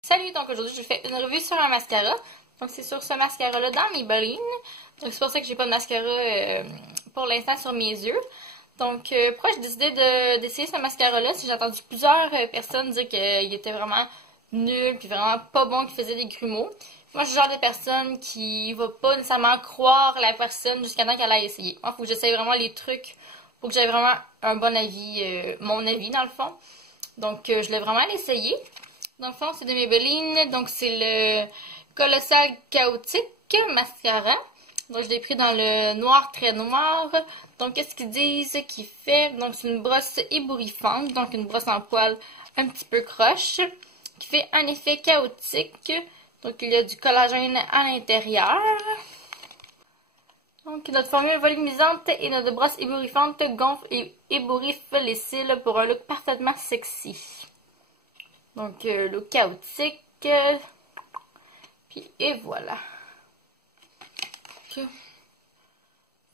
Salut, donc aujourd'hui je fais une revue sur un mascara. Donc c'est sur ce mascara-là dans Maybelline. Donc c'est pour ça que j'ai pas de mascara pour l'instant sur mes yeux. Donc pourquoi j'ai décidé d'essayer ce mascara-là? C'est que j'ai entendu plusieurs personnes dire qu'il était vraiment nul, puis vraiment pas bon, qu'il faisait des grumeaux. Moi je suis le genre de personne qui va pas nécessairement croire la personne jusqu'à temps qu'elle a essayé. Moi, faut que j'essaye vraiment les trucs pour que j'aie vraiment un bon avis, mon avis dans le fond. Donc je l'ai vraiment essayé. Dans le fond, c'est de Maybelline. Donc, c'est le Colossal Chaotique Mascara. Donc, je l'ai pris dans le noir très noir. Donc, qu'est-ce qu'ils disent qu'il fait? Donc, c'est une brosse ébouriffante. Donc, une brosse en poil un petit peu croche. Qui fait un effet chaotique. Donc, il y a du collagène à l'intérieur. Donc, notre formule volumisante et notre brosse ébouriffante gonfle et ébouriffe les cils pour un look parfaitement sexy. Donc, le chaotique. Puis, et voilà. Donc,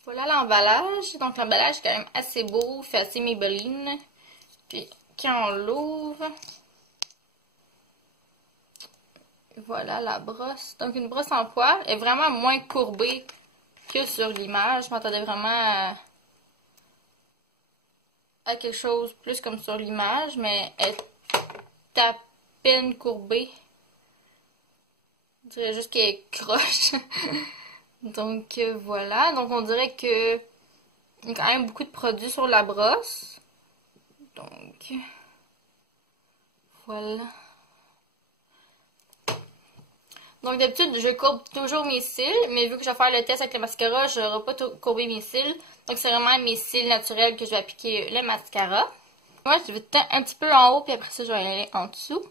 voilà l'emballage. Donc, l'emballage est quand même assez beau. Fait assez Maybelline. Puis, quand on l'ouvre. Voilà la brosse. Donc, une brosse en poil est vraiment moins courbée que sur l'image. Je m'attendais vraiment à quelque chose plus comme sur l'image. Mais elle est à peine courbée. Je dirais juste qu'elle est croche. Donc voilà. Donc on dirait que il y a quand même beaucoup de produits sur la brosse. Donc voilà. Donc d'habitude je courbe toujours mes cils. Mais vu que je vais faire le test avec le mascara, je n'aurai pas courbé mes cils. Donc c'est vraiment mes cils naturels que je vais appliquer le mascara. Moi je vais un petit peu en haut. Puis après ça je vais aller en dessous.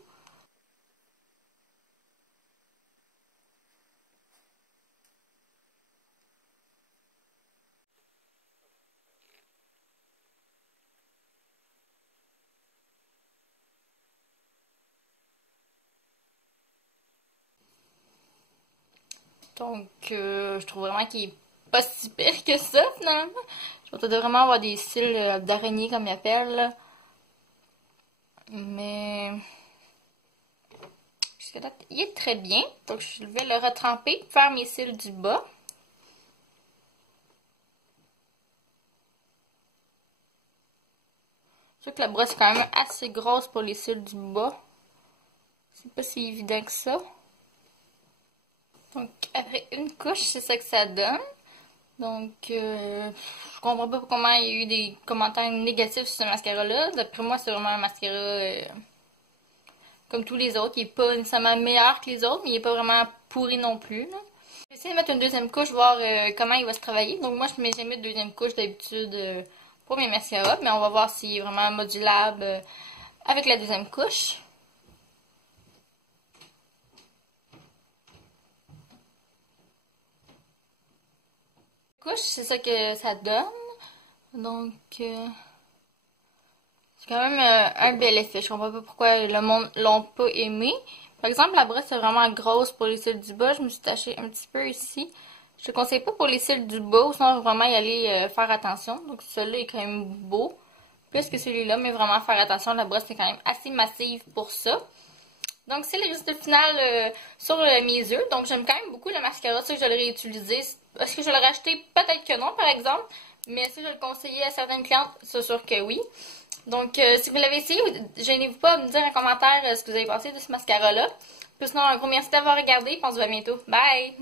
Donc, je trouve vraiment qu'il est pas si pire que ça, finalement. Je m'attendais vraiment avoir des cils d'araignée, comme ils appellent. Mais, jusqu'à date, il est très bien. Donc, je vais le retremper pour faire mes cils du bas. Je sais que la brosse est quand même assez grosse pour les cils du bas. C'est pas si évident que ça. Donc, après une couche, c'est ça que ça donne. Donc, je comprends pas comment il y a eu des commentaires négatifs sur ce mascara-là. D'après moi, c'est vraiment un mascara comme tous les autres. Il est pas nécessairement meilleur que les autres, mais il est pas vraiment pourri non plus. Là. Je vais essayer de mettre une deuxième couche, voir comment il va se travailler. Donc, moi, je mets jamais de deuxième couche d'habitude pour mes mascaras, mais on va voir s'il est vraiment modulable avec la deuxième couche. C'est ça que ça donne. Donc, c'est quand même un bel effet. Je comprends pas pourquoi le monde l'ont pas aimé. Par exemple, la brosse est vraiment grosse pour les cils du bas. Je me suis tachée un petit peu ici. Je te conseille pas pour les cils du bas, sinon vraiment y aller faire attention. Donc, celui-là est quand même beau. Plus que celui-là, mais vraiment faire attention. La brosse est quand même assez massive pour ça. Donc, c'est le résultat final sur mes yeux. Donc, j'aime quand même beaucoup le mascara. Ça, je le réutiliser. Est-ce que je vais le racheter? Peut-être que non, par exemple. Mais est-ce que je vais le conseiller à certaines clientes? C'est sûr que oui. Donc, si vous l'avez essayé, gênez-vous pas à me dire en commentaire ce que vous avez pensé de ce mascara-là. Puis sinon, un gros merci d'avoir regardé. On se voit bientôt. Bye!